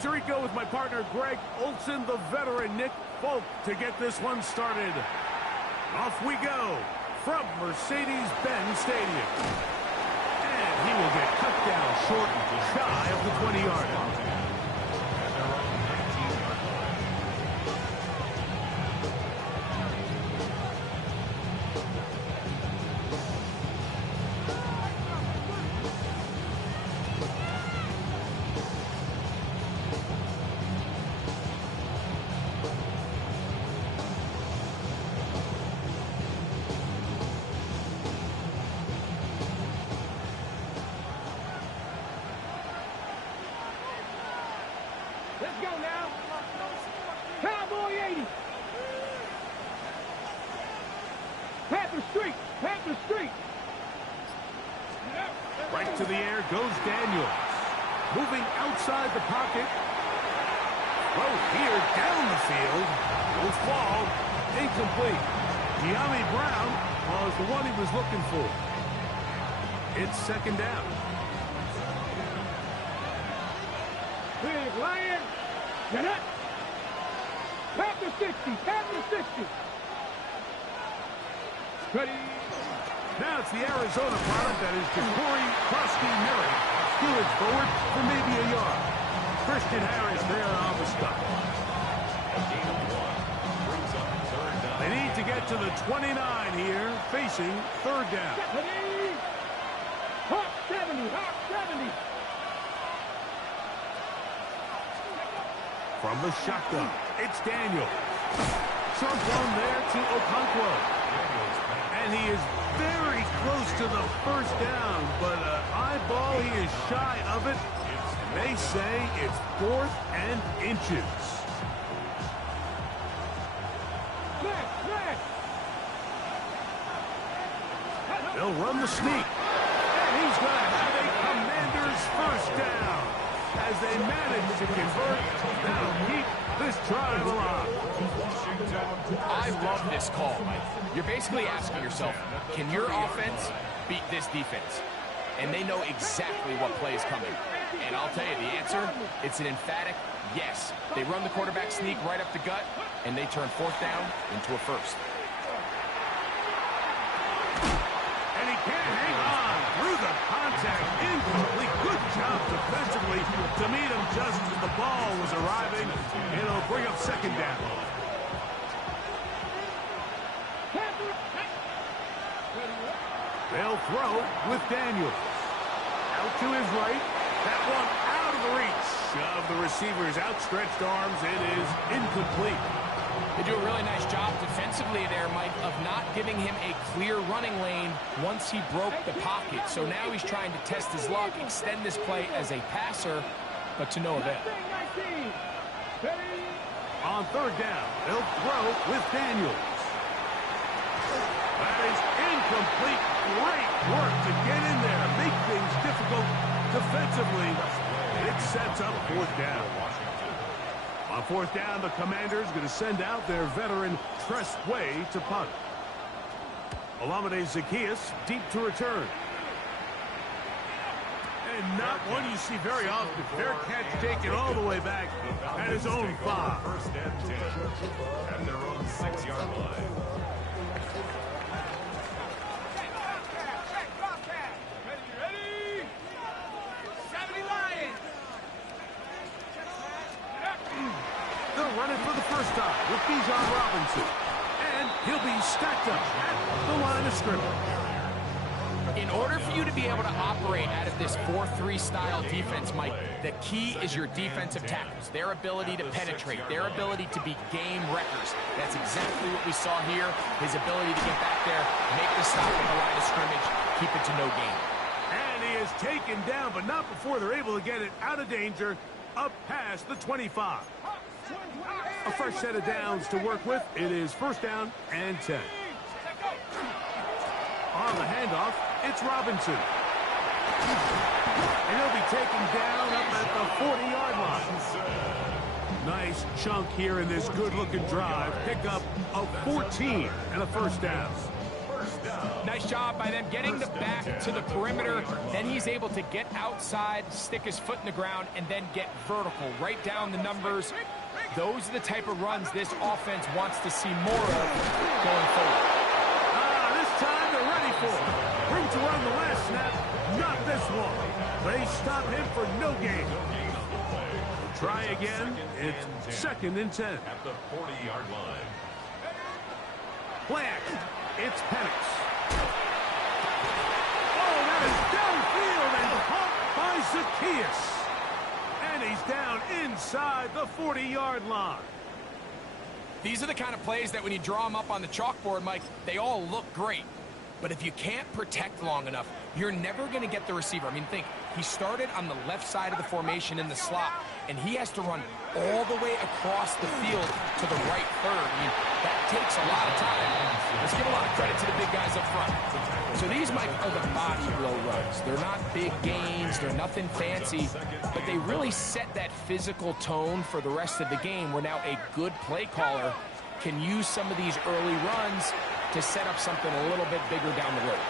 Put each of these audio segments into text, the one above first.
Tirico with my partner Greg Olson, the veteran Nick Folk to get this one started. Off we go from Mercedes-Benz Stadium. And he will get cut down short, shy of the 20-yard line. Let's go now. Cowboy 80. Panther Street. Panther Street. Right to the air goes Daniels. Moving outside the pocket. Throw here down the field. Will fall. Incomplete. De'Ami Brown was the one he was looking for. It's second down. Big Lion. Get up. Panther 60. Panther 60. Ready. Now it's the Arizona product that is Ja'Cory Krusty-Murray. Steelers forward for maybe a yard. Christian Harris there on the stop. They need to get to the 29 here, facing third down. Ready. Hawk 70. Hawk 70. From the shotgun, it's Daniel. Short one there to Okonkwo. And he is very close to the first down, but eyeball, he is shy of it. They say it's 4th and inches. They'll run the sneak. And he's going to have a Commander's first down. As they manage to convert, that'll keep this drive alive. I love this call. You're basically asking yourself, can your offense beat this defense? And they know exactly what play is coming. And I'll tell you the answer, it's an emphatic yes. They run the quarterback sneak right up the gut, and they turn 4th down into a first. And he can't hang on through the contact. Incomplete. Good job defensively to meet him just as the ball was arriving. It'll bring up second down. They'll throw with Daniels. Out to his right. That one out of the reach of the receiver's outstretched arms. It is incomplete. They do a really nice job defensively there, Mike, of not giving him a clear running lane once he broke the pocket. So now he's trying to test his luck, extend this play as a passer, but to no avail. On third down, they'll throw with Daniels. That is incomplete. Great work to get in there, make things difficult defensively. It sets up 4th down. On 4th down, the Commanders going to send out their veteran Tress Way to punt. Olamide Zaccheaus deep to return. And not one you see very often. Fair catch taken all the way back at his own 5. First and 10 at their own 6-yard line. They'll run it for the first time with Bijan Robinson. And he'll be stacked up at the line of scrimmage. In order for you to be able to operate out of this 4-3 style defense, Mike, the key is your defensive tackles, their ability to penetrate, their ability to be game wreckers. That's exactly what we saw here, his ability to get back there, make the stop at the line of scrimmage, keep it to no gain. And he is taken down, but not before they're able to get it out of danger, up past the 25. A fresh set of downs to work with. It is 1st down and 10. On the handoff, it's Robinson. And he'll be taken down up at the 40-yard line. Nice chunk here in this good-looking drive. Pick up of 14 and a first down. Nice job by them getting the back to the perimeter. Then he's able to get outside, stick his foot in the ground, and then get vertical, right down the numbers. Those are the type of runs this offense wants to see more of going forward. This time they're ready for it. Room to run the last snap, not this one. They stop him for no gain. Try again. It's 2nd and 10. At the 40-yard line. Plant. It's Penix. Oh, that is downfield and caught by Zacchaeus. And he's down inside the 40-yard line. These are the kind of plays that when you draw them up on the chalkboard, Mike, they all look great. But if you can't protect long enough, you're never going to get the receiver. I mean, think, he started on the left side of the formation in the slot, and he has to run all the way across the field to the right third. I mean, that takes a lot of time. Let's give a lot of credit to the big guys up front. So these, Mike, are the body blow runs. They're not big gains. They're nothing fancy. But they really set that physical tone for the rest of the game where now a good play caller can use some of these early runs to set up something a little bit bigger down the road.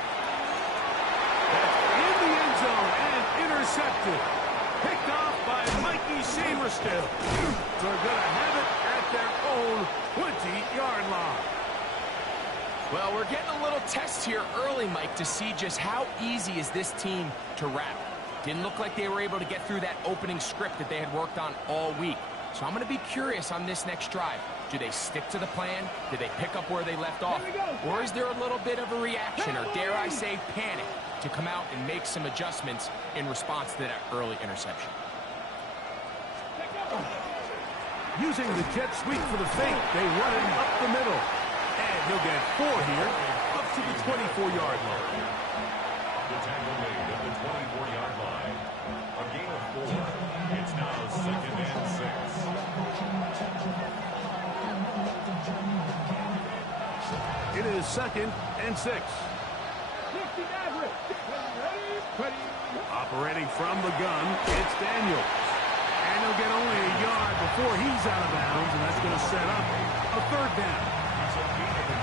In the end zone and intercepted. Picked off by Mikey Samerstill. They're going to have it at their own 20-yard line. Well, we're getting a little test here early, Mike, to see just how easy is this team to rattle. Didn't look like they were able to get through that opening script that they had worked on all week. So I'm going to be curious on this next drive. Do they stick to the plan? Do they pick up where they left off? Or is there a little bit of a reaction, or dare I say panic, to come out and make some adjustments in response to that early interception? Using the jet sweep for the fake, they run him up the middle. And he'll get 4 here, up to the 24-yard line. The tackle made at the 24-yard line. A gain of 4. It's now 2nd and 6. It is 2nd and 6. Operating from the gun, it's Daniels. And he'll get only a yard before he's out of bounds, and that's going to set up a 3rd down.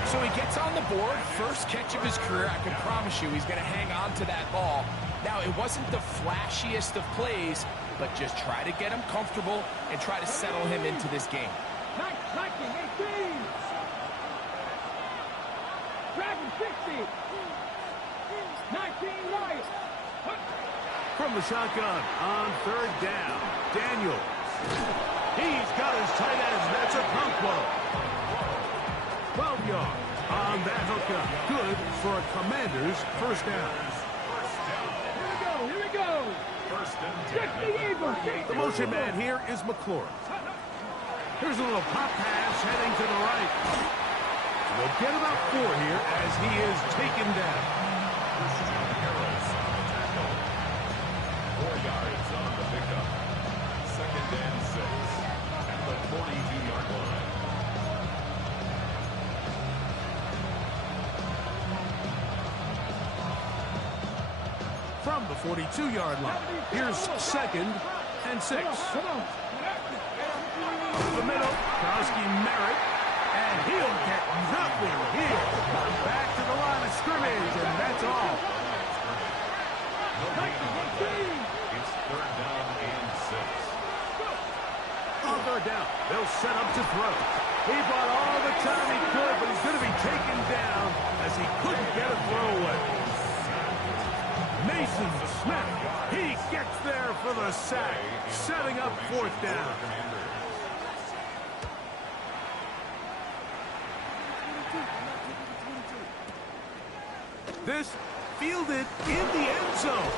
So he gets on the board, first catch of his career. I can promise you he's going to hang on to that ball. Now, it wasn't the flashiest of plays, but just try to get him comfortable and try to settle him into this game. 18. Dragon 60. 19 Wyatt. From the shotgun on 3rd down, Daniels. He's got his tight end. That's a Conquo. 12 yards on that hookup. Good for a Commanders' 1st down. Here we go. 1st and 10. The motion man here is McLaurin. Here's a little pop pass heading to the right. They'll get about 4 here as he is taken down. 4 yards on the pickup. 2nd and 6. At the 42-yard line. From the 42-yard line, here's 2nd and 6. Up the middle, Kowski Merritt, and he'll get nothing here. Back to the line of scrimmage, and that's all. It's 3rd down and 6. On 3rd down, they'll set up to throw. He bought all the time he could, but he's going to be taken down as he couldn't get a throw away. Mason Smith, he gets there for the sack, setting up 4th down. This fielded in the end zone.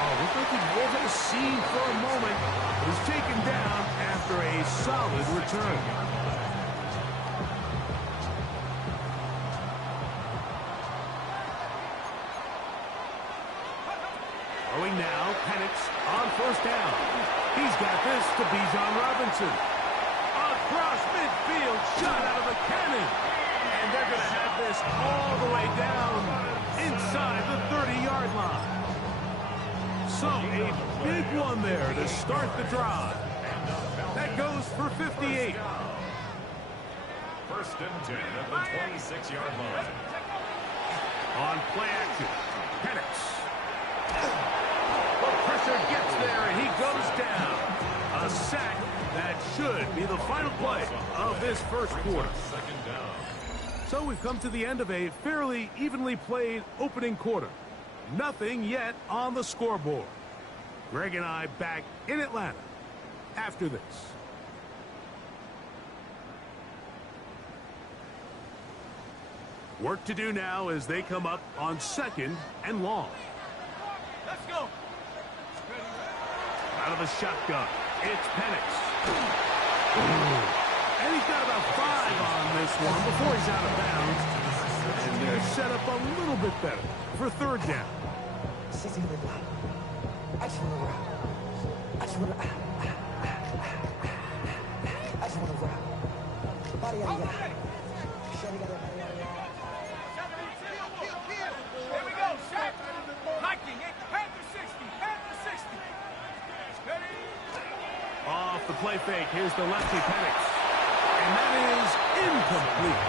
Oh, looked like he wasn't seen for a moment. He was taken down after a solid return. Throwing now, Penix on 1st down. He's got this to Bijan Robinson. Across midfield, shot out of the cannon. And they're going to have this all the way down inside the 30-yard line. So a big one there to start the drive. That goes for 58. First and 10 at the 26-yard line. On play action, Penix. The pressure gets there, and he goes down. A sack that should be the final play of this first quarter. Second down. So we've come to the end of a fairly evenly played opening quarter. Nothing yet on the scoreboard. Greg and I back in Atlanta after this. Work to do now as they come up on 2nd and long. Let's go. Out of the shotgun, it's Penix. And he's got about 5 on this one before he's out of bounds. And they're set up a little bit better for 3rd down. Here we go, Shaq. Hiking, Panther 60, Panther 60. Ready? Off the play fake, here's the lefty Penix. And that is incomplete.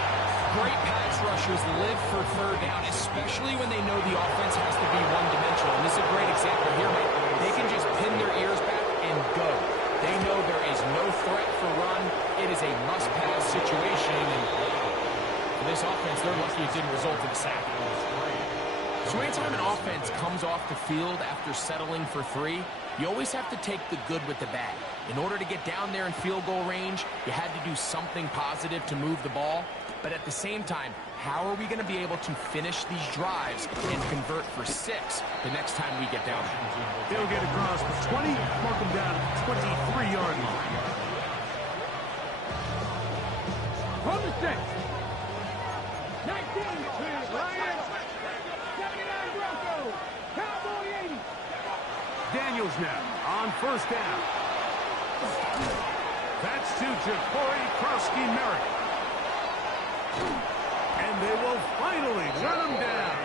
Great pass rushers live for 3rd down, especially when they know the offense has to be one-dimensional. And this is a great example here, man. They can just pin their ears back and go. They know there is no threat for run. It is a must-pass situation. And for this offense, they're lucky it didn't result in a sack. So anytime an offense comes off the field after settling for 3, you always have to take the good with the bad. In order to get down there in field goal range, you had to do something positive to move the ball. But at the same time, how are we going to be able to finish these drives and convert for 6 the next time we get down there? He'll get across the 20, mark him down at the 23-yard line. From the 6. 19, Lions. 79 Broncos. Cowboy 80. Daniels now on 1st down. That's to Ja'Cory Krosky-Merrick. And they will finally run him down.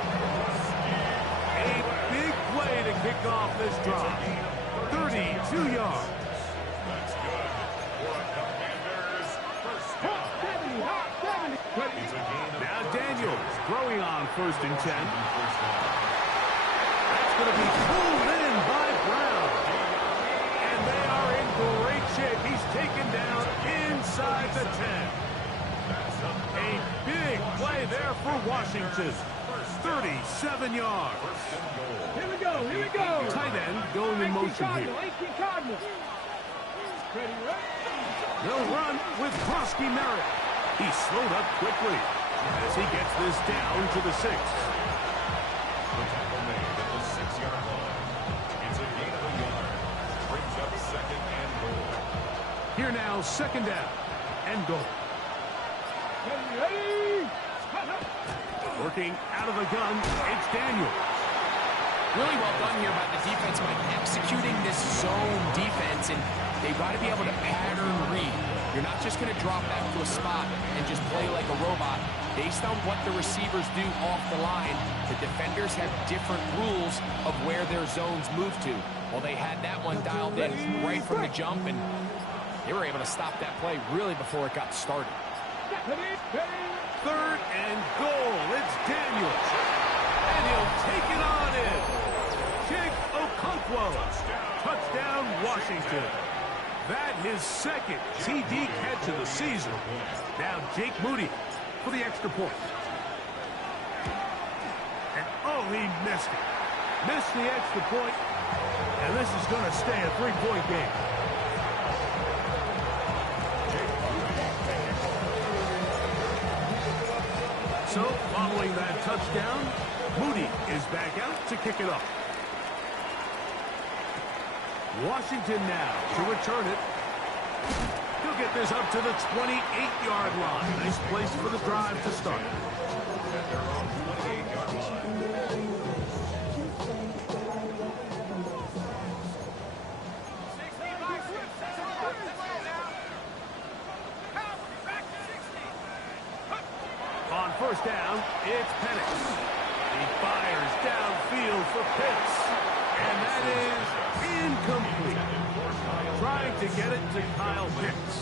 A big play to kick off this drive. 32 yards. That's good for a Commanders first down. 70. It's a gain of Now Daniels throwing on 1st and 10. That's going to be pulled in by Brown. And they are in great shape. He's taken down inside the 10. A big play there for Washington. 37 yards. Here we go, here we go. Tight end going in motion here. 18 Cardinals. Ready, They'll run with Krosky-Merrick. He slowed up quickly as he gets this down to the 6. The tackle made at the 6-yard line. It's a gain of a yard. Brings up 2nd and goal. Here now, 2nd down and goal. ready. Working out of the gun, it's Daniels. Really well done here by the defense by executing this zone defense, and they've got to be able to pattern read. You're not just going to drop back to a spot and just play like a robot. Based on what the receivers do off the line, the defenders have different rules of where their zones move to. Well, they had that one dialed in right from the jump, and they were able to stop that play really before it got started. 3rd and goal. It's Daniels. And he'll take it on in. Jake Okonkwo. Touchdown, Washington. That his 2nd TD catch of the season. Now Jake Moody for the extra point. And oh, he missed it. Missed the extra point. And this is going to stay a 3-point game. So, following that touchdown, Moody is back out to kick it off. Washington now to return it. He'll get this up to the 28-yard line. Nice place for the drive to start. At their own 28-yard line. On 1st down, it's Penix. He fires downfield for Pitts. And that is incomplete. Trying to get it to Kyle Pitts.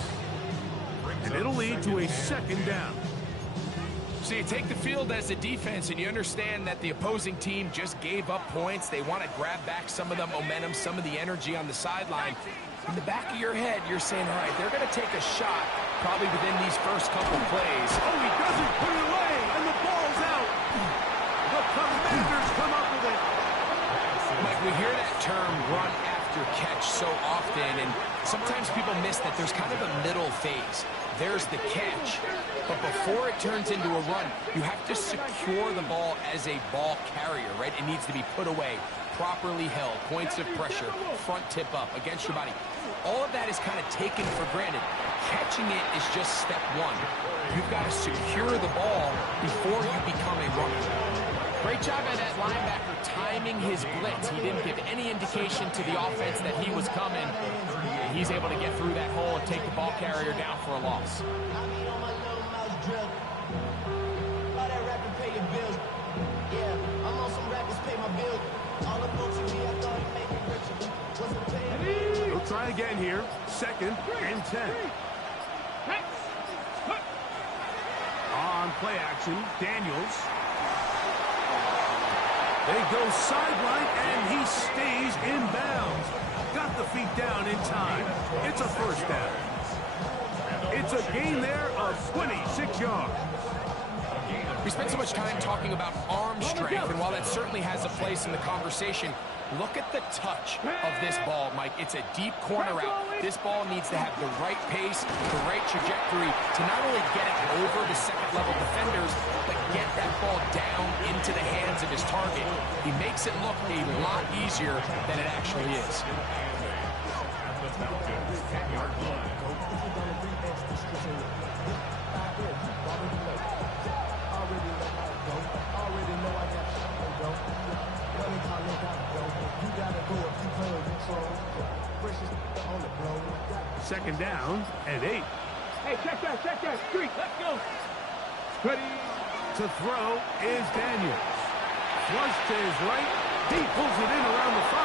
and it'll lead to a second down. So you take the field as a defense, and you understand that the opposing team just gave up points. They want to grab back some of the momentum, some of the energy on the sideline. In the back of your head, you're saying, all right, they're going to take a shot probably within these first couple plays. Oh, he doesn't put it away, and the ball's out. The Commanders come up with it. Mike, we hear that term run after catch so often, and sometimes people miss that there's kind of a middle phase. There's the catch, but before it turns into a run, you have to secure the ball as a ball carrier, right? It needs to be put away, properly held, points of pressure, front tip up against your body. All of that is kind of taken for granted. Catching it is just step one. You've got to secure the ball before you become a runner. Great job by that linebacker timing his blitz. He didn't give any indication to the offense that he was coming. And he's able to get through that hole and take the ball carrier down for a loss. We'll try again here. Second and 10. On play action, Daniels. They go sideline, and he stays in bounds. Got the feet down in time. It's a first down. It's a gain there of 26 yards. We spent so much time talking about arm strength, and while that certainly has a place in the conversation, look at the touch of this ball, Mike. It's a deep corner route. This ball needs to have the right pace, the right trajectory to not only get it over the second-level defenders, but get that ball down into the hands of his target. He makes it look a lot easier than it actually is. Second down and 8. Hey, check that. Street, let's go. Ready. To throw is Daniels. Flush to his right. He pulls it in around the 5.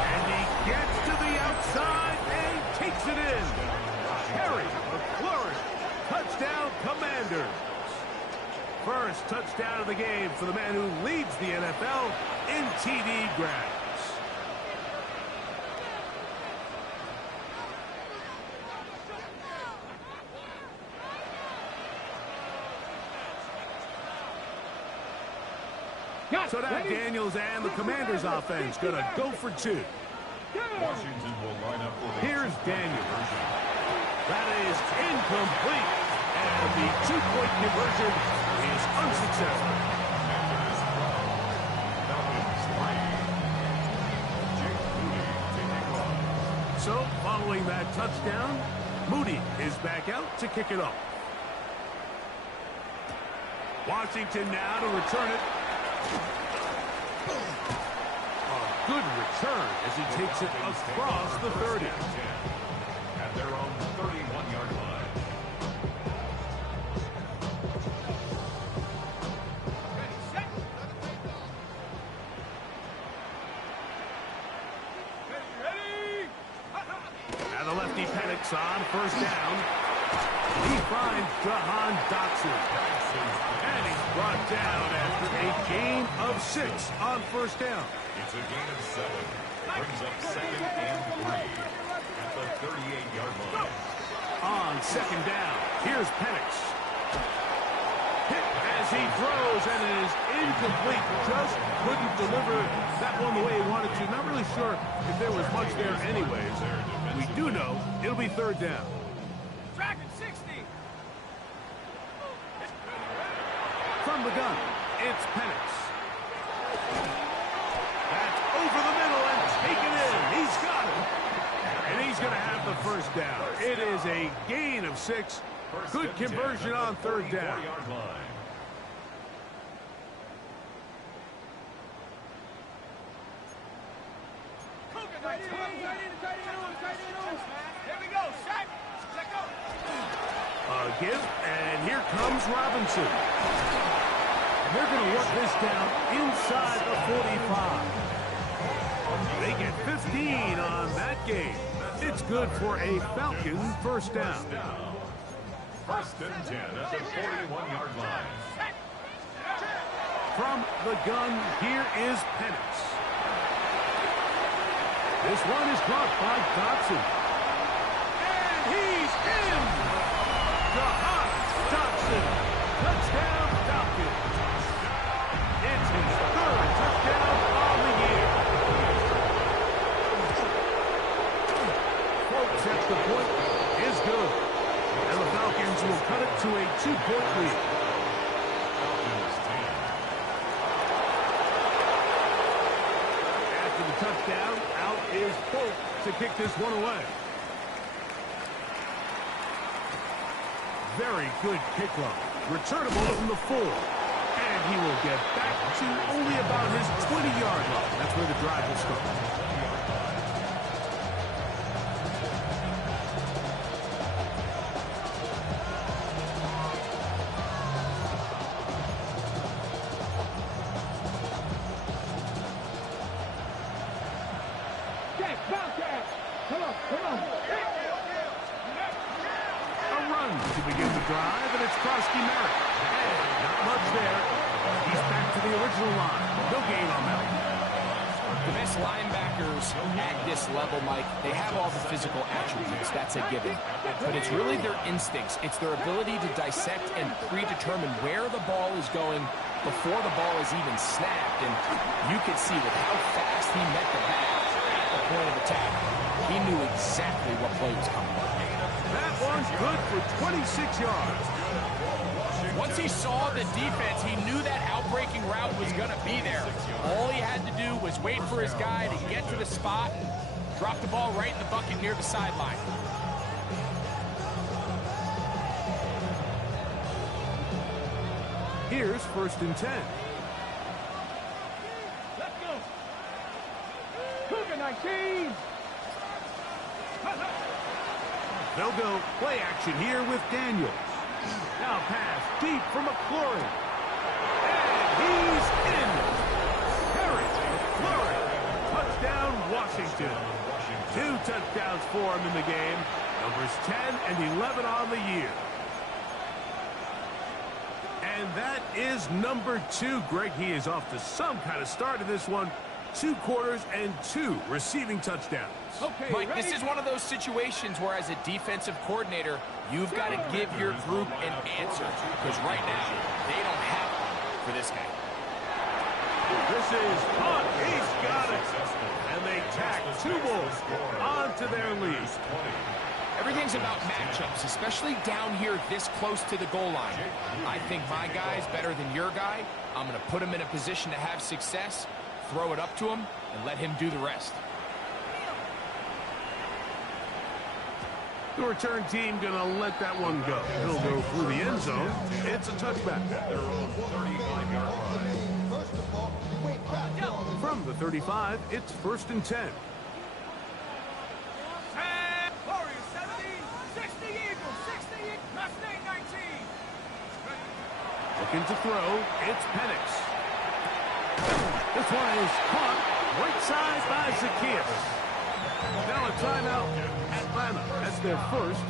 And he gets to the outside and takes it in. Harry McLaurin. Touchdown, Commanders. First touchdown of the game for the man who leads the NFL in TD grabs. So now Daniels and the Commanders offense going to go for 2. Washington will line up for the Here's Daniels. That is incomplete. And the 2-point conversion is unsuccessful. So, following that touchdown, Moody is back out to kick it off. Washington now to return it. A good return as he takes it across the 30. At their own 31-yard line. Now the lefty Penix on first down. He finds Jahan Dotson. And he's brought down after a gain of 6 on first down. It's a gain of 7. Brings up second and 3 at the 38-yard line. On second down, here's Penix. Hit as he throws, and it is incomplete. Just couldn't deliver that one the way he wanted to. Not really sure if there was much there anyways. We do know it'll be third down. Dragon 60. From the gun, it's Penix. That's over the middle and taken in. He's got it. And he's going to have the first down. It is a gain of 6. Good conversion on third down. Here we go, Shaq. Let go. A give, and here comes Robinson. And they're going to work this down inside the 45. They get 15 on that game. It's good for a Falcon first down. First and 10 at the 41-yard line. From the gun, here is Penix. This one is caught by Dotson. And he's in! Dotson. Touchdown, Falcons. It's his third touchdown on the year. Folks, at the point is good. And the Falcons will cut it to a 2-point lead. After the touchdown, out is Polk to kick this one away. Very good kickoff. Returnable from the 4. And he will get back to only about his 20-yard line. That's where the drive will start. Drive, and it's Merrick. Not much there. He's back to the original line. No gain on that. The best linebackers at this level, Mike, they have all the physical attributes. That's a given. But it's really their instincts. It's their ability to dissect and predetermine where the ball is going before the ball is even snapped. And you can see with how fast he met the bag at the point of attack, he knew exactly what play was coming. That one's good for 26 yards. Once he saw the defense, he knew that outbreaking route was going to be there. All he had to do was wait for his guy to get to the spot and drop the ball right in the bucket near the sideline. Here's 1st and 10. Let's go. Cougar 19. They'll go play action here with Daniels. Now pass deep for McLaurin. And he's in. Harry McLaurin. Touchdown, Washington. 2 touchdowns for him in the game. Numbers 10 and 11 on the year. And that is number 2. Greg, he is off to some kind of start in this one. 2 quarters and 2 receiving touchdowns. Okay, Mike, ready? This is one of those situations where as a defensive coordinator, you've got to give your group an answer. Because right now, they don't have one for this guy. This is caught. He's got it. And they tack 2 more onto their lead. Everything's about matchups, especially down here this close to the goal line. I think my guy's better than your guy. I'm going to put him in a position to have success, throw it up to him, and let him do the rest. The return team going to let that one go. It'll go through the end zone. It's a touchback. From the 35, it's 1st and 10. Warriors 17, 60 Eagles, 60 Mustang 19. Looking to throw, it's Penix. This one is caught right side by Zacchaeus. Now a timeout, Atlanta. That's their first.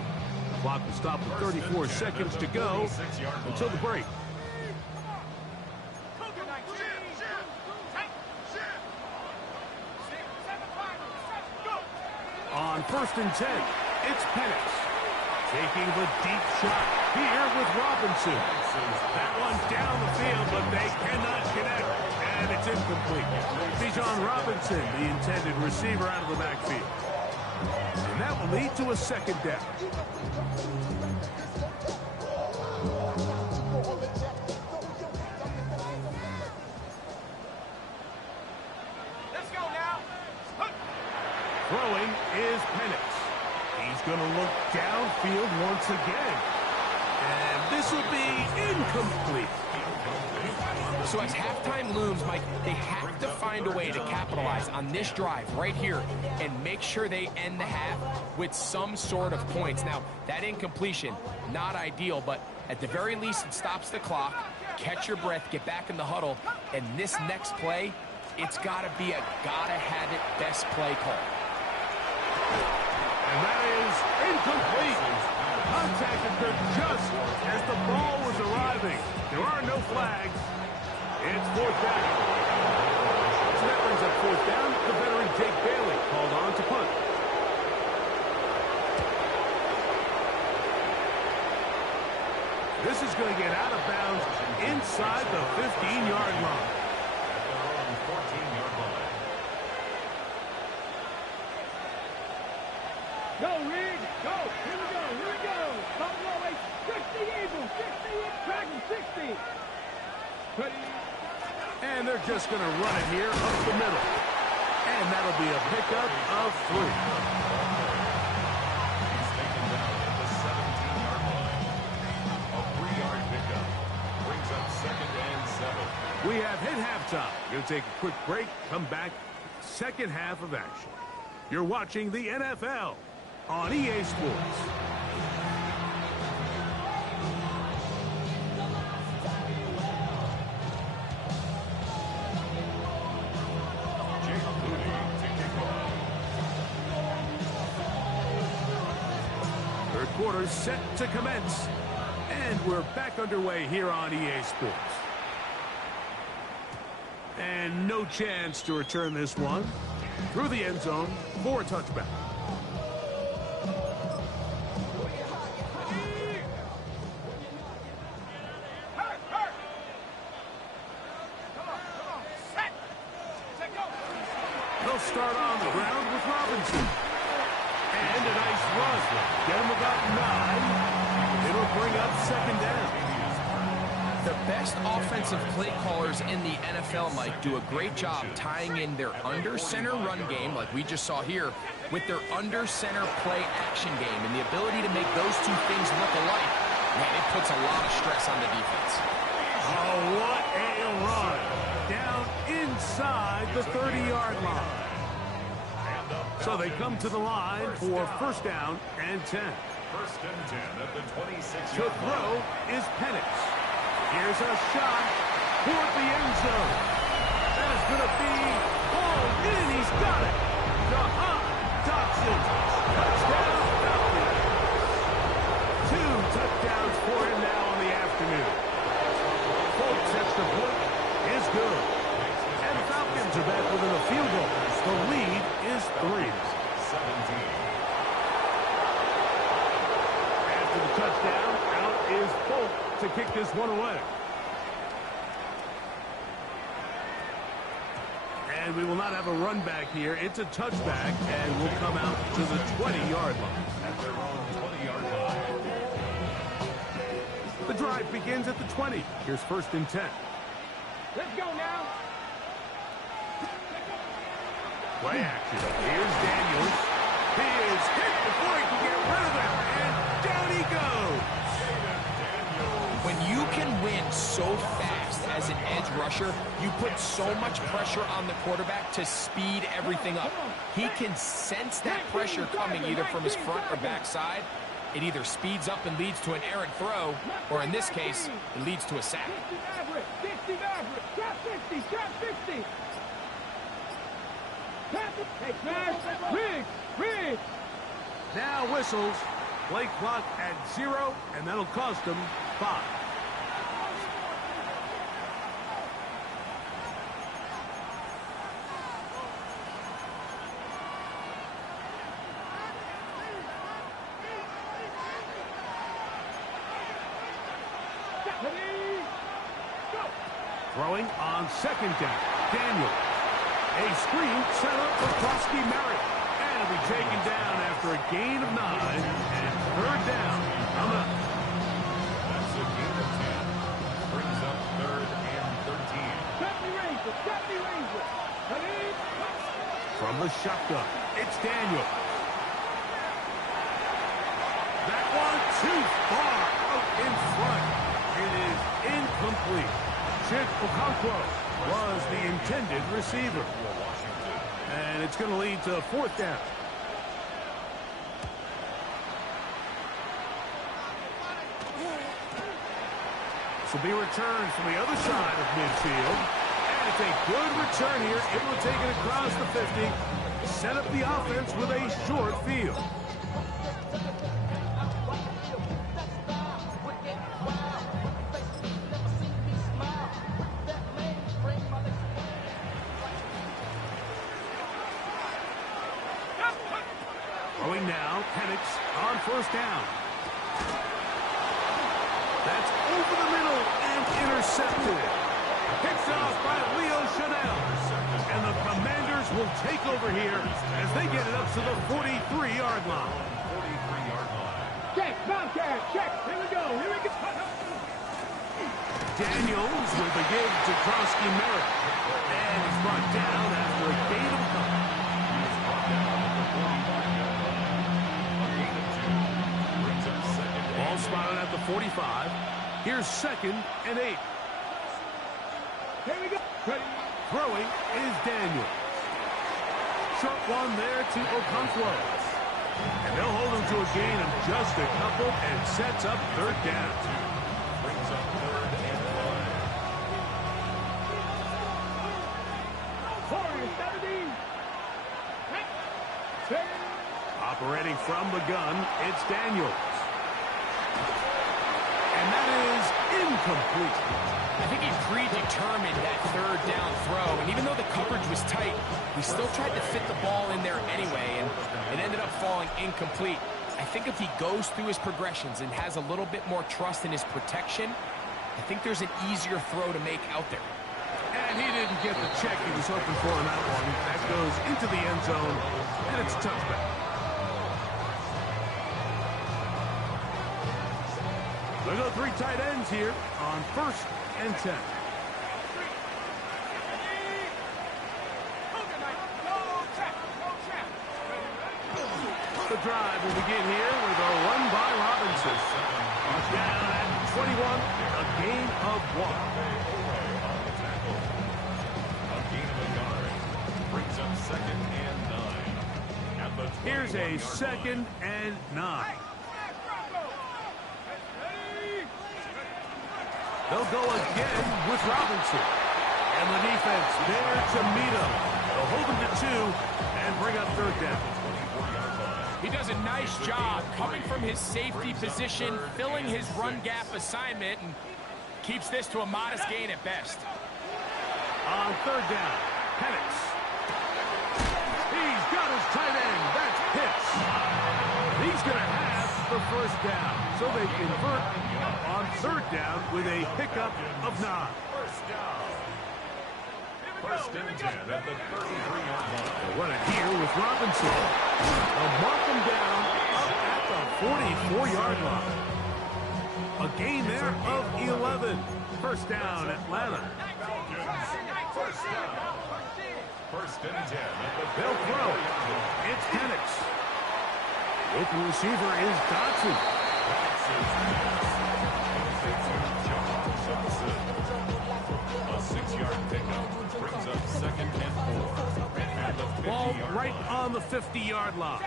The clock will stop with 34 seconds to go until the break. On 1st and 10, it's Penix. Taking the deep shot here with Robinson. That one down the field, but they cannot connect. And it's incomplete. Bijan Robinson, the intended receiver, out of the backfield. And that will lead to a 2nd down. Let's go now. Throwing is Penix. He's going to look downfield once again. And this will be incomplete. So as halftime looms, Mike, they have to find a way to capitalize on this drive right here and make sure they end the half with some sort of points. Now, that incompletion, not ideal, but at the very least, it stops the clock. Catch your breath, get back in the huddle, and this next play, it's got to be a gotta-have-it best play call. And that is incomplete. Contact occurred just as the ball was arriving. There are no flags. It's fourth down. So that brings up fourth down. The veteran Jake Bailey called on to punt. This is going to get out of bounds inside the 15-yard line. At their own 14-yard line. Go, Reed. Go. Here we go. Here we go. Top row, 60 Eagles. 60 Dragon 60. Ready. And they're just going to run it here up the middle. And that'll be a pickup of 3. He's taken down at the 17-yard line. A 3-yard pickup. Brings up 2nd and 7. We have hit halftime. Going to take a quick break. Come back. Second half of action. You're watching the NFL on EA Sports. Third quarter set to commence. And we're back underway here on EA Sports. And no chance to return this one. Through the end zone for a touchback. They'll start on the ground with Robinson. And a nice run. Get him about 9. It'll bring up 2nd down. The best offensive play callers in the NFL, Mike, do a great job tying in their under-center run game, like we just saw here, with their under-center play action game. And the ability to make those two things look alike, man, it puts a lot of stress on the defense. Oh, what a run. Down inside the 30-yard line. So they come to the line for first down and 10. First and 10 at the 26-yard To line. throw is Penix. Here's a shot toward the end zone. That is going to be hauled in. He's got it. Jahan Dotson. Touchdown, Falcons. 2 touchdowns for him now on the afternoon. Folks, extra point is good. And the Falcons are back within a field goal. The lead is 3. 17. After the touchdown, out is Folk to kick this one away. And we will not have a run back here. It's a touchback, and we'll come out to the 20-yard line. At their own 20-yard line. The drive begins at the 20. Here's first and 10. Let's go now. Play action. Here's Daniels. He is hit before he can get rid of it, and down he goes. When you can win so fast as an edge rusher, you put so much pressure on the quarterback to speed everything up. He can sense that pressure coming either from his front or back side. It either speeds up and leads to an errant throw, or in this case, it leads to a sack. 50 Maverick. Trap 50. Trap 50. Hey, smash. Riggs. Now whistles. Play clock at 0, and that'll cost him 5. Throwing on second down. Daniel. A screen set up for Krosky Merritt. And it'll be taken down after a gain of 9. And third down. Coming up. That's a gain of 10. Brings up 3rd and 13. Stepney Ranger. From the shotgun, it's Daniel. That one too far out in front. It is incomplete. Chip Okonkwo was the intended receiver. And it's going to lead to fourth down. This will be returned from the other side of midfield. And it's a good return here, able to take it across the 50. Set up the offense with a short field. on first down. That's over the middle and intercepted. Picked off by Leo Chanel. And the Commanders will take over here as they get it up to the 43-yard line. Check, Bobcat, check. Here we go. Here we go. Daniels with the give to Krosky Merritt. And he's brought down after a gain of a couple. Ball spotted at the 45. Here's 2nd and 8. Here we go. Ready. Throwing is Daniels. Short one there to Okonkwo. And they'll hold him to a gain of just a couple and sets up 3rd down. Brings up 3rd and 4, 17. Operating from the gun, it's Daniels. And that is incomplete. I think he predetermined that 3rd down throw, and even though the coverage was tight, he still tried to fit the ball in there anyway, and it ended up falling incomplete. I think if he goes through his progressions and has a little bit more trust in his protection, I think there's an easier throw to make out there. And he didn't get the check he was hoping for on that one. That goes into the end zone, and it's a touchback. They go 3 tight ends here on 1st and 10. The drive will begin here with a run by Robinson. Down at 21, a gain of 1. A gain of a yard. Brings up 2nd and 9. At the Here's a 2nd and 9. They'll go again with Robinson. And the defense there to meet him. They'll hold him to 2 and bring up 3rd down. He does a nice job coming from his safety position, filling his run gap assignment, and keeps this to a modest gain at best. On 3rd down, Penix. He's got his tight end. That's Pitts. He's going to have the 1st down. So they convert on 3rd down with a pickup of 9. First and 10 at the 33-yard line. They'll run it here with Robinson. They'll mark him down up at the 44-yard line. A gain there of 11. 1st down, Atlanta. First and 10 at the They'll throw. It's Penix. Open receiver is Dotson. A 6-yard pickup brings up 2nd and 4. Ball right on the 50-yard line.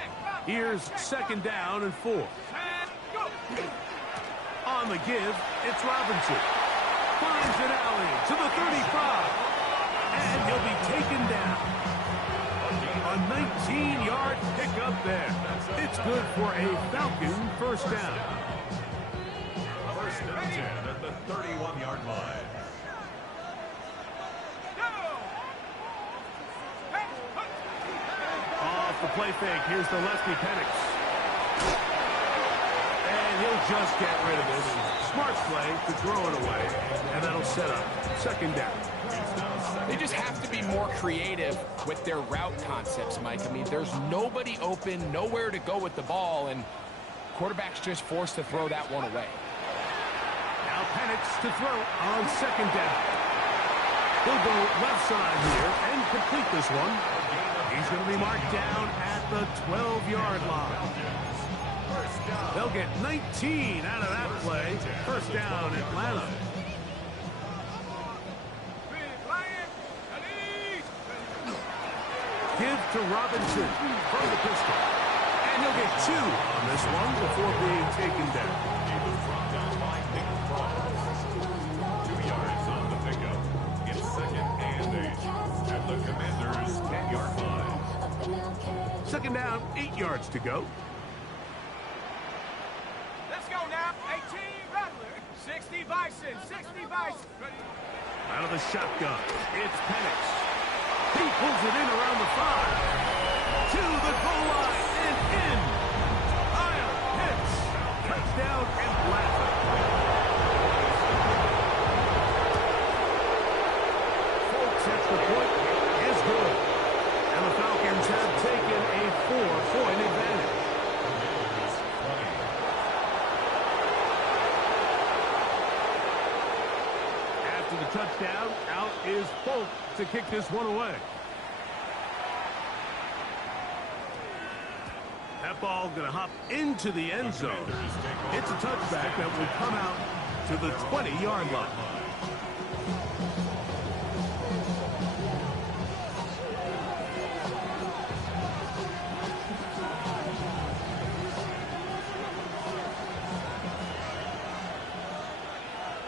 Here's 2nd down and 4. On the give, it's Robinson. Finds an alley to the 35. And he'll be taken down. A 19-yard pickup there. It's good for a Falcon 1st down. First and 10 at the 31-yard line. Off the play fake, here's the lefty Penix. And he'll just get rid of this. Smart play to throw it away. And that'll set up 2nd down. They just have to be more creative with their route concepts, Mike. I mean, there's nobody open, nowhere to go with the ball, and quarterback's just forced to throw that one away. Now Penix to throw on 2nd down. He'll go left side here and complete this one. He's going to be marked down at the 12-yard line. They'll get 19 out of that play. 1st down, Atlanta. Give to Robinson from the pistol. And he'll get 2 on this one before being taken down. 2 yards on the pickup. It's 2nd and 8 at the Commanders' 10-yard line. 2nd down, 8 yards to go. Let's go now. 18 Rattler. 60 Bison. 60 Bison. Out of the shotgun, it's Penix. He pulls it in around the 5. To the goal line and in. Kyle down and laughing. Folks, extra point is good. And the Falcons have taken a 4-point advantage. After the touchdown, out is Folk to kick this one away. That ball going to hop into the end zone. It's a touchback that will come out to the 20-yard line.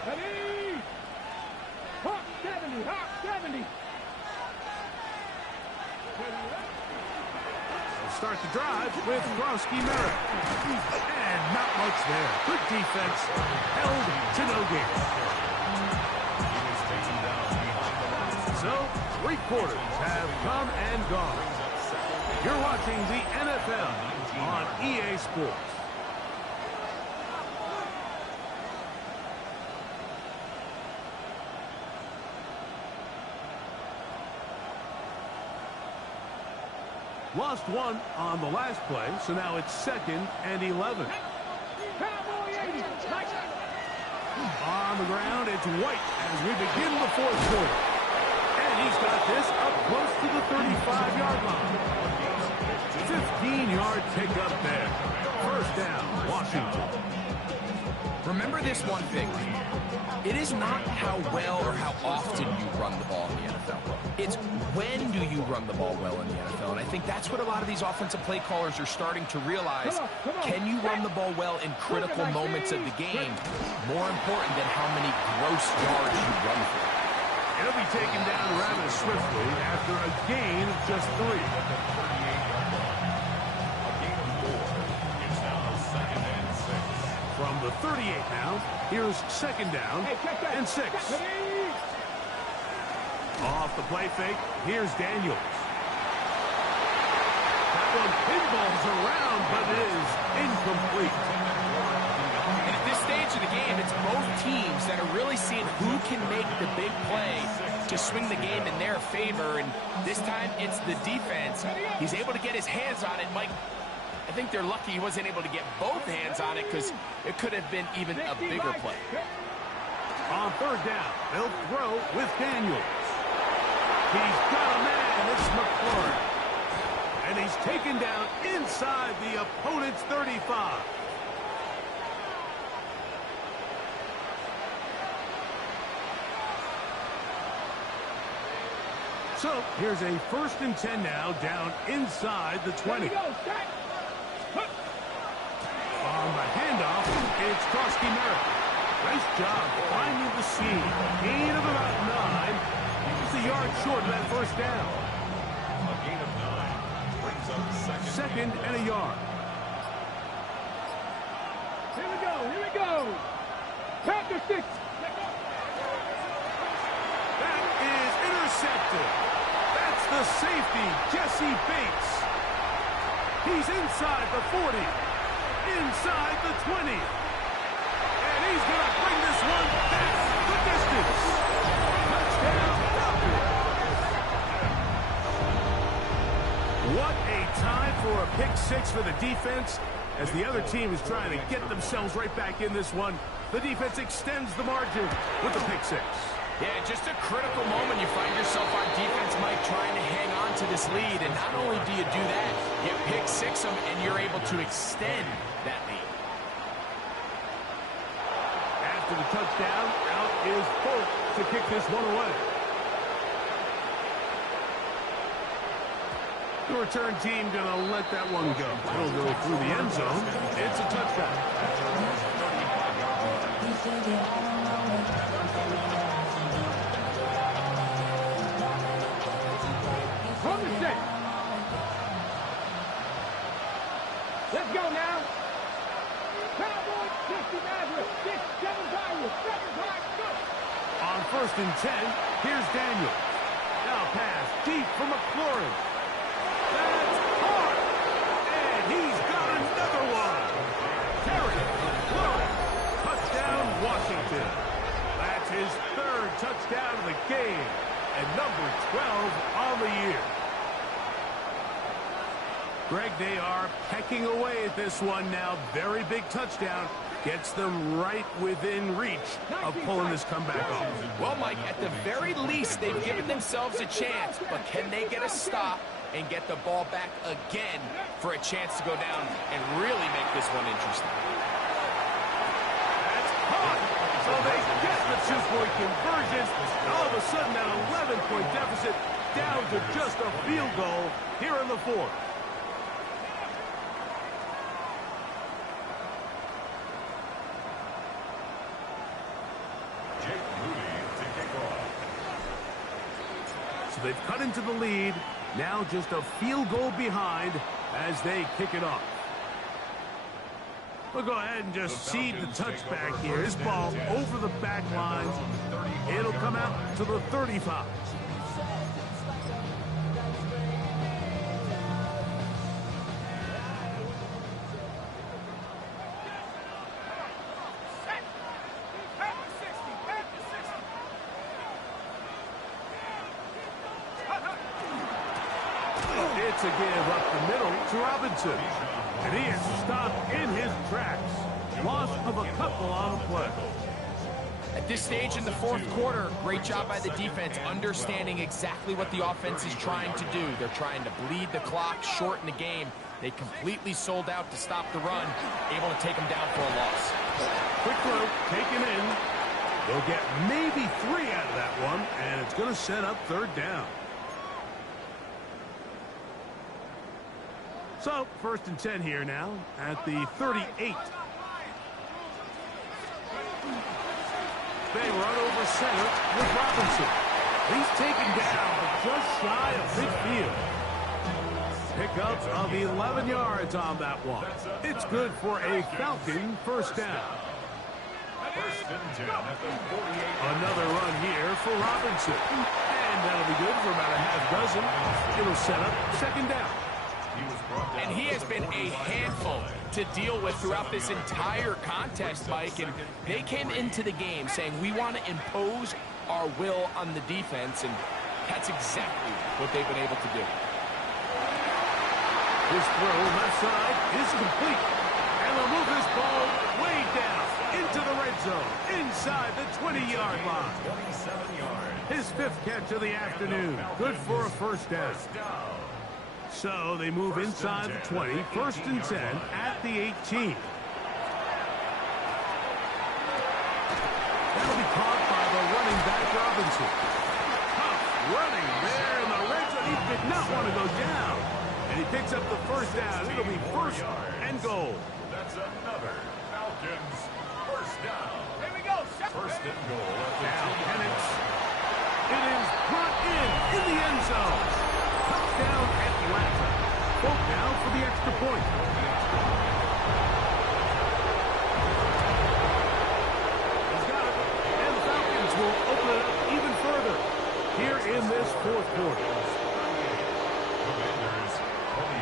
Ready? Hawk 70, Hawk 70. Start the drive with GAMERHOUSE. And not much there. Good defense. Held to no gain. So, 3 quarters have come and gone. You're watching the NFL on EA Sports. Lost one on the last play, so now it's 2nd and 11. Cowboy 80. On the ground, it's White as we begin the 4th quarter. And he's got this up close to the 35-yard line. 15-yard pickup there. First down, Washington. Remember this one thing. It is not how well or how often you run the ball in the NFL. It's when do you run the ball well in the NFL. And I think that's what a lot of these offensive play callers are starting to realize. Can you run the ball well in critical moments of the game? More important than how many gross yards you run for. He'll be taken down rather swiftly after a gain of just 3. From the 38 now, here's 2nd down and 6. Off the play fake, here's Daniels. That one pinballs around, but it is incomplete. And at this stage of the game, it's both teams that are really seeing who can make the big play to swing the game in their favor. And this time, it's the defense. He's able to get his hands on it. Mike, I think they're lucky he wasn't able to get both hands on it because it could have been even a bigger play. On 3rd down, they'll throw with Daniels. He's got a man, it's McLaurin. And he's taken down inside the opponent's 35. So, here's a 1st and 10 now, down inside the 20. On the handoff, it's GAMERHOUSE. Nice job finding the seam. Gain of about 9. He's a yard short of that 1st down. A gain of 9 brings up 2nd and a yard. Here we go, here we go. Chapter 6. That is intercepted. That's the safety, Jesse Bates. He's inside the 40. Inside the 20. And he's going to bring this one back the distance. Touchdown, Falcons. What a time for a pick 6 for the defense. As the other team is trying to get themselves right back in this one, the defense extends the margin with the pick 6. Yeah, just a critical moment. You find yourself on defense, Mike, trying to hang on to this lead. And not only do you do that, you pick 6 them, and you're able to extend that lead. After the touchdown, out is Folk to kick this one away. The return team going to let that one go. It'll go through the end zone. It's a touchdown. From the set. Let's go now. Cowboys, 50 Nazareth, 6, 7 Tigers, 7 Tigers, go. On 1st and 10, here's Daniels. Now pass deep for McLaurin. That's hard. And he's got another one. Terry McLaurin. his third touchdown of the game, and number 12 on the year. Greg, they are pecking away at this one now. Very big touchdown. Gets them right within reach of pulling this comeback off. Well, Mike, at the very least, they've given themselves a chance, but can they get a stop and get the ball back again for a chance to go down and really make this one interesting? That's caught! So they get the two-point conversion. All of a sudden, that 11-point deficit down to just a field goal here in the fourth. So they've cut into the lead. Now just a field goal behind as they kick it off. We'll go ahead and just cede the touchback here. This ball over the back lines. It'll come out to the 35. It's a give up the middle to Robinson. And he is stopped in his tracks. Loss of a couple on the play. At this stage in the fourth quarter, great job by the defense, understanding exactly what the offense is trying to do. They're trying to bleed the clock, shorten the game. They completely sold out to stop the run, able to take them down for a loss. Quick throw, taken in. They'll get maybe 3 out of that one, and it's going to set up third down. So, 1st and 10 here now at the 38. They run over center with Robinson. He's taken down just shy of midfield. Pickup of 11 yards on that one. It's good for a Falcon first down. First and 10 at the 48. Another run here for Robinson. And that'll be good for about a half dozen. It'll set up second down. And he has been a handful to deal with throughout this entire contest, Mike. And they came into the game saying, we want to impose our will on the defense, and that's exactly what they've been able to do. His throw left side is complete. And they'll move this ball way down into the red zone, inside the 20-yard line. 27 yards. His 5th catch of the afternoon. Good for a first down. So they move inside the 20, 1st and 10 at the 18. That'll be caught by the running back Robinson. Tough running there in the red zone. He did not want to go down. And he picks up the first down. It'll be 1st and goal. That's another Falcons first down. Here we go. First and goal at the Now 2. Penix. It is brought in the end zone. Touchdown Atlanta. Vote now for the extra point. He's got it. And the Falcons will open it up even further here in this fourth quarter. Commanders 28.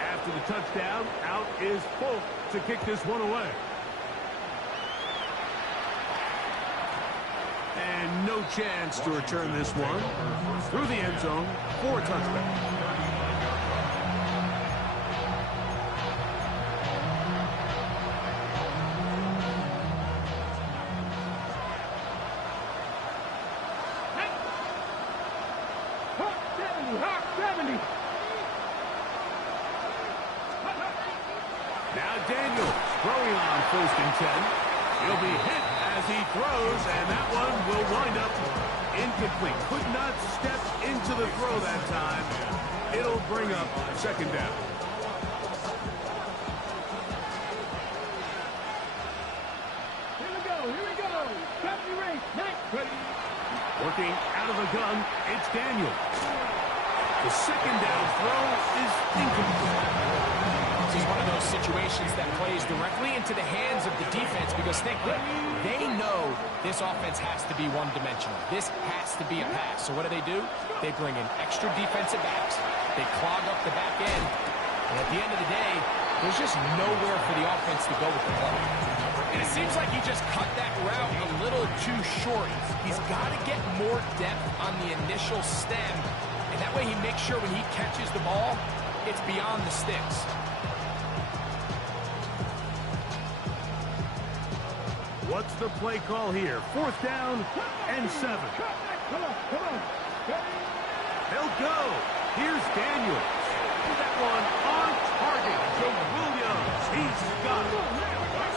After the touchdown, out is Folk to kick this one away. And no chance to return this one through the end zone for a touchback. Hawk 70, Hawk 70. Now Daniel throwing on 1st and 10. He'll be hit as he throws, and that one will wind up incomplete. Could not step into the throw that time. It'll bring up second down. Here we go. Company race. Night. Working out of the gun, it's Daniel. The second down throw is incomplete. This is one of those situations that plays directly into the hands of the defense, because think, they know this offense has to be one-dimensional. This has to be a pass. So what do? They bring in extra defensive backs. They clog up the back end. And at the end of the day, there's just nowhere for the offense to go with the ball. In a seems like he just cut that route a little too short. He's got to get more depth on the initial stem, and that way he makes sure when he catches the ball, it's beyond the sticks. What's the play call here? 4th down and 7. Come on. They'll go. Here's Daniels. That one on target. Joe Williams. He's got it.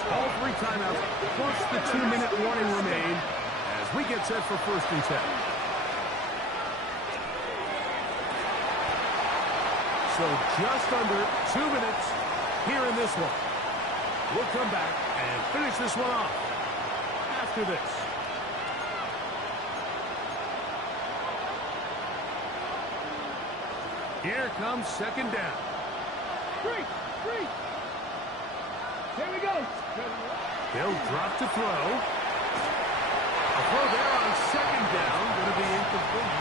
All 3 timeouts plus the 2-minute warning remain as we get set for 1st and 10. So just under 2 minutes here in this one. We'll come back and finish this one off after this. Here comes 2nd down. Free. Here we go. They'll drop to throw. A throw there on 2nd down. Going to be incomplete.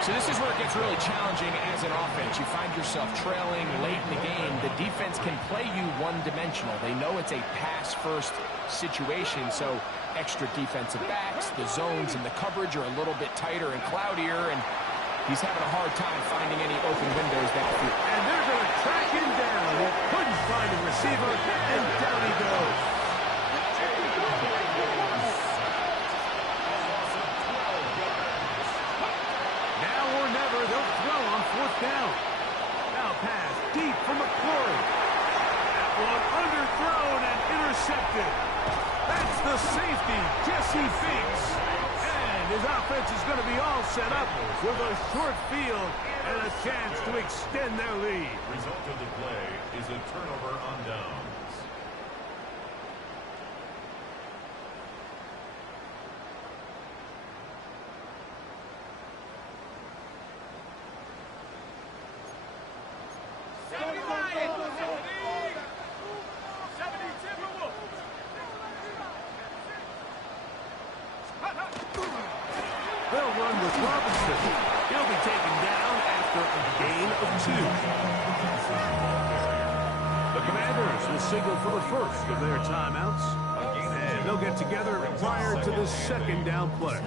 So this is where it gets really challenging as an offense. You find yourself trailing late in the game. The defense can play you one-dimensional. They know it's a pass-first situation, so extra defensive backs, the zones and the coverage are a little bit tighter and cloudier, and he's having a hard time finding any open windows downfield. And they're going to track him down. He couldn't find a receiver, and down he goes. Now or never, they'll throw on 4th down. Now pass deep from McCory. That one underthrown and intercepted. That's the safety, Jesse Finks. And his offense is going to be all set up with a short field and a chance to extend their lead. Result of the play is a turnover on downs. They'll run with Robinson. He'll be taken down after a gain of 2. The Commanders will signal for the first of their timeouts. And they'll get together prior to the 2nd down play.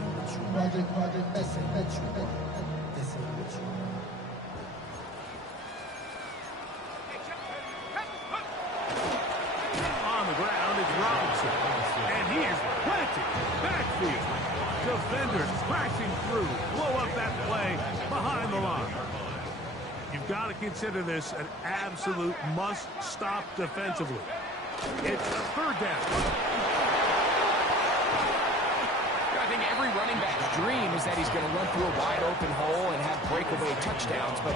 On the ground is Robinson. And he is planted backfield. Defenders crashing through, blow up that play behind the line. You've got to consider this an absolute must-stop defensively. It's 3rd down. I think every running back's dream is that he's going to run through a wide-open hole and have breakaway touchdowns, but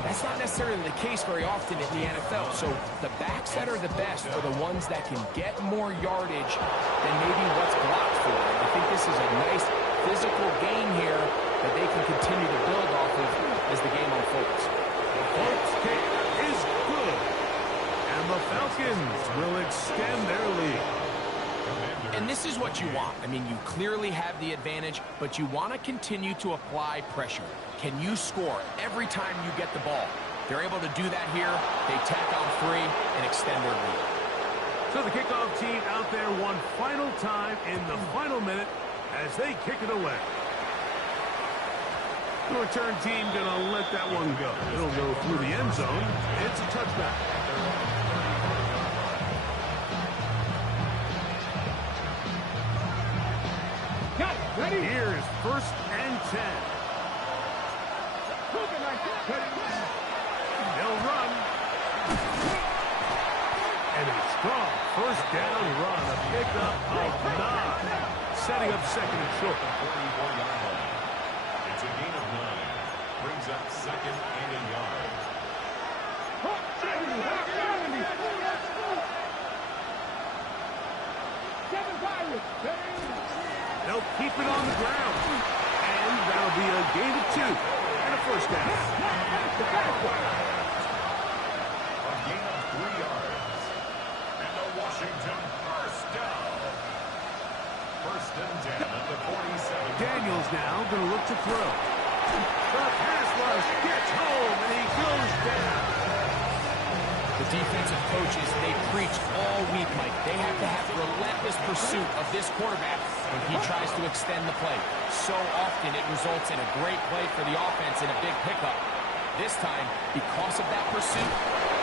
that's not necessarily the case very often in the NFL. So the backs that are the best are the ones that can get more yardage than maybe what's blocked for. And I think this is a nice physical game here that they can continue to build off of as the game unfolds. The Colts kick is good, and the Falcons will extend their lead. And this is what you want. I mean, you clearly have the advantage, but you want to continue to apply pressure. Can you score every time you get the ball? They're able to do that here. They tack on 3 and extend their lead. So the kickoff team out there one final time in the final minute as they kick it away. The return team going to let that one go. It'll go through the end zone. It's a touchback. Got it. Ready? Here's 1st and 10. They'll run. And a strong 1st down run. A pickup of 9. Setting up 2nd and short. It's a gain of 9. Brings up 2nd and a yard. They'll keep it on the ground. And that'll be a gain of 2 and a 1st down. A gain of 3 yards. And the Washington 1st down. 1st and 10 at the 47. Daniels now going to look to throw. The pass rush gets home, and he goes down. The defensive coaches, they preach all week, Mike. They have to have relentless pursuit of this quarterback when he tries to extend the play. So often it results in a great play for the offense and a big pickup. This time, because of that pursuit,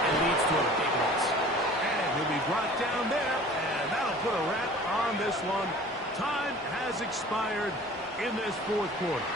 it leads to a big loss. And he'll be brought down there, and that'll put a wrap on this one. Time has expired in this fourth quarter.